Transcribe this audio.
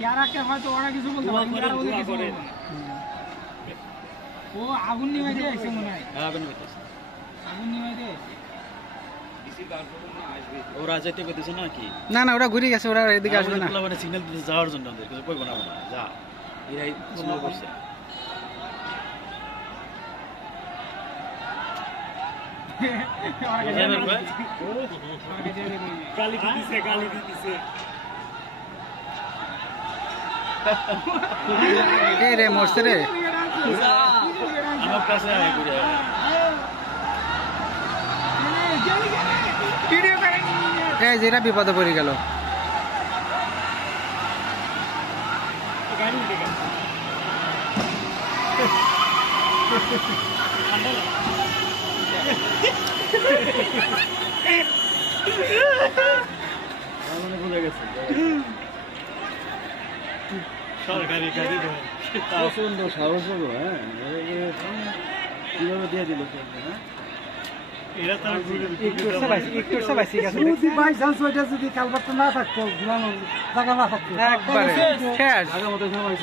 ইয়ারাকে হয়তো ওরা কিছু বলতে পারে না, ওরা কিছু বলে না। ও আগুন নিভাই দিয়ে আইছে মনে হয়। আগুন নিভাইতেছে। আগুন নিভাই দিয়ে আইছে। ওরা যেতে কইতেছে না কি? না না, ওরা ঘুরে গেছে, ওরা এদিকে আসবে না। মানে সিগন্যাল দিতে যাওয়ার জন্য ওদের কিছু কইব না আমরা। যা। এরাই স্লো করছে। গালি দিতেছে, গালি দিতেছে। এই রে মরছে রে। আমার কাছে আয় ঘুরে। এই যেটা বিপদে পড়ে গেল। বুঝে গেছে সরকারি গাড়ি প্রচন্ড সাহস হলো। হ্যাঁ, কিভাবে দিয়ে দিল হ্যাঁ। যদি কালবারটা না থাকতো, জায়গা না থাকতো, একবারে শেষ। আগের মতো সময়